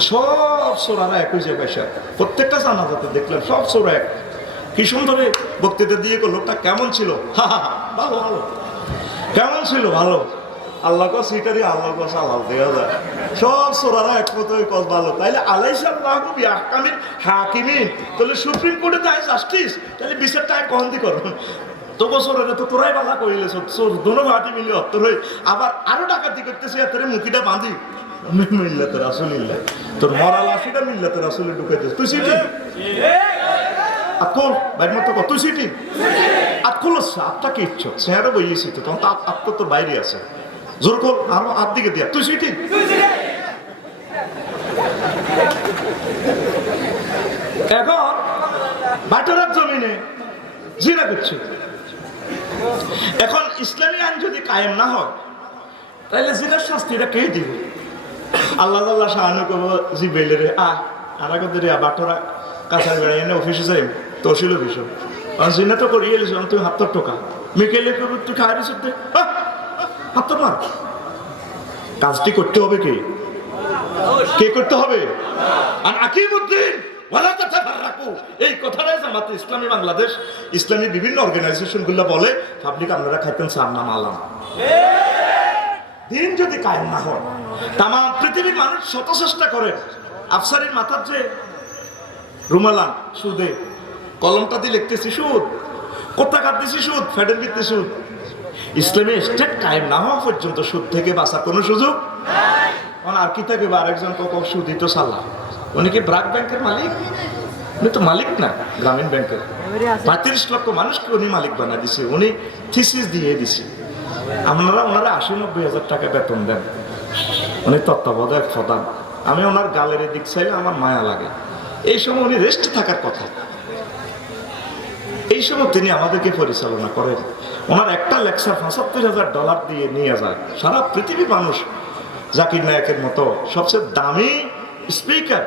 সব সোরারা একই জায়গায় স্যার প্রত্যেকটা জানাজাতে দেখলাম সব সোরা এক। কি সুন্দরে বক্তৃতা দিয়ে গো লোকটা কেমন ছিল? হা হা ভালো ভালো। কেমন ছিল? ভালো। আল্লাহ কস সিটারি আল্লাহ কস আল্লাহ দেওয়া যায়। সব সোরারা একমত হয়ে কস ভালো। তাইলে আলাইসাল মাহবুবি আহকামিন হাকিমিন। তাহলে সুপ্রিম কোর্টে তাই জাস্টিস। তাহলে বিচারটা এক কহন্দি করো তো বছরের তো তোরাই বালা করিলে দোনো ভাটি মিলে অত্তর হয়ে আবার আরও ডাকাতি করতেছে মুখিটা বাঁধি। মিল্লাতে রাসুলিল্লাহ। তোর মরা লাশিটা মিল্লাতে রাসুলি ঢুকাইতে তুই সিটি? বাইর মতো কত তুই সিটি? আতকল আত্মা কি ইচ্ছ? সেহারও বইয়েছি তো তখন তো আত- আত্মা তোর বাইরে আছে। জোর কর আরও আত দিকে দিয়া। তুই সিটি? এখন বাটারার জমিনে জিনা করছে। এখন ইসলামী আইন যদি কায়েম না হয় তাহলে জিনার শাস্তিটা কে দিবে? আল্লাহ আল্লাহ সাহানো করব জি বেলে রে আ, আর আগে রে বাটরা কাছার বেড়াই এনে অফিসে যাই তহসিল অফিস জিনা তো করিয়ে এলিস তুমি হাত্তর টাকা মিকেলে করব তুই খাই দিস হাত্তর মার। কাজটি করতে হবে কে? কে করতে হবে? আর আকিমুদ্দিন এই কথাটাই জামাত ইসলামী বাংলাদেশ, ইসলামী বিভিন্ন অর্গানাইজেশনগুলো বলে পাবলিক আপনারা খাইতেন সার নাম আলাম দিন যদি কায়েম না হয় তাম পৃথিবীর মানুষ শত চেষ্টা করে। আফসারির মাথার যে রুমালান সুদে কলমটা দিয়ে লিখতেছি সুদ কোথাকার দিছি সুদ ফেডের ভিত্তি সুদ। ইসলামী স্টেট কায়েম না হওয়া পর্যন্ত সুদ থেকে বাঁচার কোনো সুযোগ আর কি থাকে বা আরেকজন কখন সুদি তো সাল্লাহ উনি কি ব্রাক ব্যাংকের মালিক? উনি তো মালিক না গ্রামীণ ব্যাংকের। পঁয়ত্রিশ লক্ষ মানুষকে উনি মালিক বানা দিছে। উনি থিসিস দিয়ে দিছে। আপনারা ওনারা আশি নব্বই হাজার টাকা বেতন দেন। উনি তত্ত্বাবধায়ক প্রধান। আমি ওনার গালের দিক চাইলে আমার মায়া লাগে। এই সময় উনি রেস্ট থাকার কথা। এই সময় তিনি আমাদেরকে পরিচালনা করেন। ওনার একটা লেকচার পঁচাত্তর হাজার ডলার দিয়ে নিয়ে যায়। সারা পৃথিবীর মানুষ জাকির নায়কের মতো সবচেয়ে দামি স্পিকার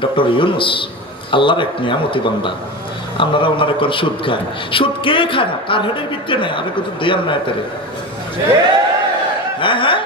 ডক্টর ইউনুস, আল্লাহর এক নিয়ামতি বান্দা। আপনারা ওনার এখন সুদ খায় সুদ কে খায় না? কার হেডের ভিত্তি নেই? আরে কত দেয়ার নাই তারে। হ্যাঁ হ্যাঁ।